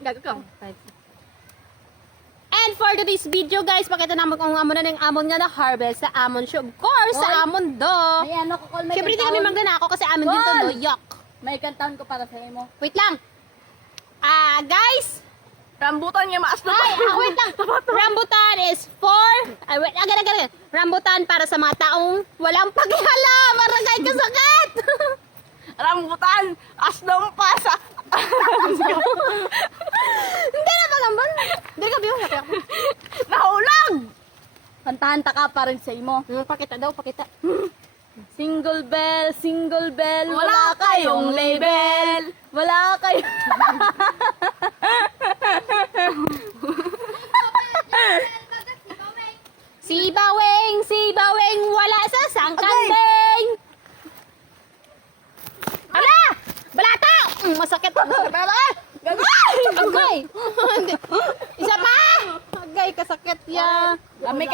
Gago ka. And for today's video guys, pakita naman kung amon na ng amon nga na harvest sa amon siya. Of course, sa amon do. May ano ko call, may Siyempre di kami kantaon. magnanako kasi amon din to, no? Yuck. May kantaon ko para sa imo. Wait lang. Guys. Rambutan niya maas na. Ay, wait lang. Rambutan is for... Ay, wait. Again. Rambutan para sa mga taong walang pakihala. Maragay kasakit. Rambutan, asdom pa sa... Hindi na palamban. Hindi ka biyo. Happy ako. Nahulag! Kantahan ta ka pa rin sa imo. Pakita daw, pakita. Single bell, Wala kayong label. Wala kayong... Si Baweng, wala sa sangkandeng. Ala! Balata! Masakit. Agay! Isa pa! Agay, kasakit yan. May